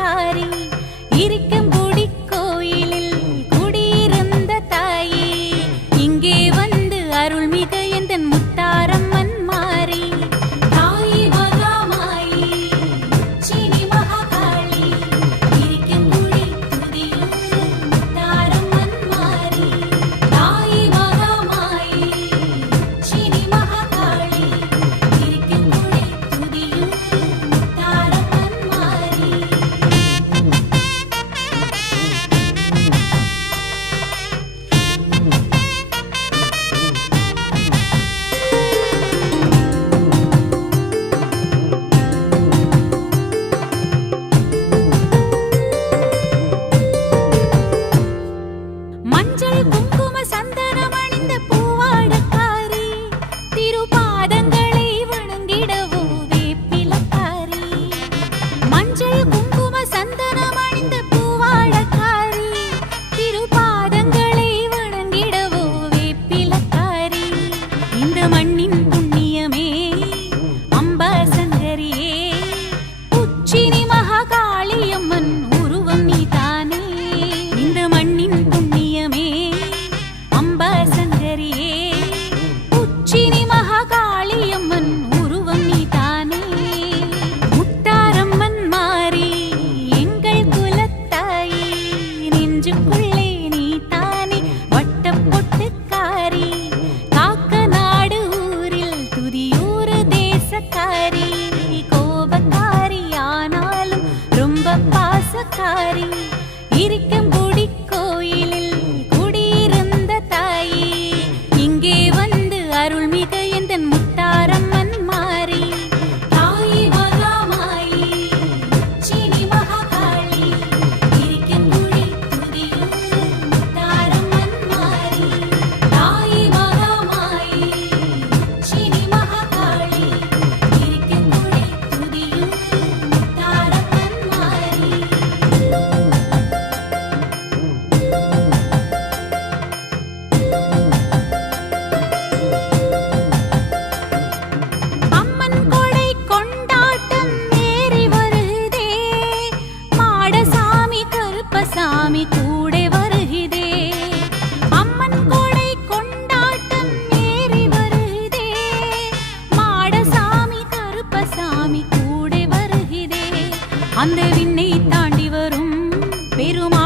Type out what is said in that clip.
பாசக்காரி இருக்கம்புடி கோயிலில் குடியிருந்த தாயே இங்கே வந்து அருள்மிக எந்தன் முத்தாரம்மன் மாறி தாயே மகாமாயி உச்சினி மகாகாளி இருக்கம்புடி துதியும் முத்தாரம்மன் மாறி தாயே மகாமாயி உச்சினி மகாகாளி இருக்கம்புடி துதியும் முத்தாரம்மன் மாறி மஞ்சள் குங்கும சந்தனம் அணிந்த பூவாடக்காரி திருபாதங்களை வணங்கிடவோ வேப்பிலக்காரி மஞ்சள் குங்கும சந்தனம் அணிந்த பூவாடக்காரி திருபாதங்களை வணங்கிடவோ வேப்பிலக்காரி இந்த மண்ணின் புண்ணியமே அம்பா சங்கரியே உச்சினி மகாகாளியம்மன் உருவம் நீதானே இந்த மண்ணின் புண்ணியமே அம்பா சங்கரியே உச்சினி மகாகாளியம்மன் உருவம் நீதானே முத்தாரம்மன் மாறி எங்கள் குலத்தாயி நெஞ்சுக்குள்ளே நீதானே வட்டப்பொட்டுக்காரி காக்க நாடு ஊரில் துதியூரு தேசக்காரி கோபக்காரி ஆனாலும் ரொம்ப பாசக்காரி இருக்கம்புடி கோயிலில் குடியிருந்த தாயே இங்கே வந்து அருள்மிக எந்தன் முத்தாரம்மன் மாறி தாயே மகாமாயி உச்சினி மகாகாளி இருக்கம்புடி துதியும் முத்தாரம்மன் மாறி தாயே மகாமாயி உச்சினி மகாகாளி இருக்கம்புடி துதியும் முத்தாரம்மன் மாறி அம்மன் கொடை கொண்டாட்டம் ஏறி வருதே மாடசாமி கருப்பசாமி கூட வருகிறதே அம்மன் கொடை கொண்டாட்டம் ஏறி வருதே மாடசாமி கருப்பசாமி கூட வருகிறதே அந்த விண்ணை தாண்டி வரும் பெருமா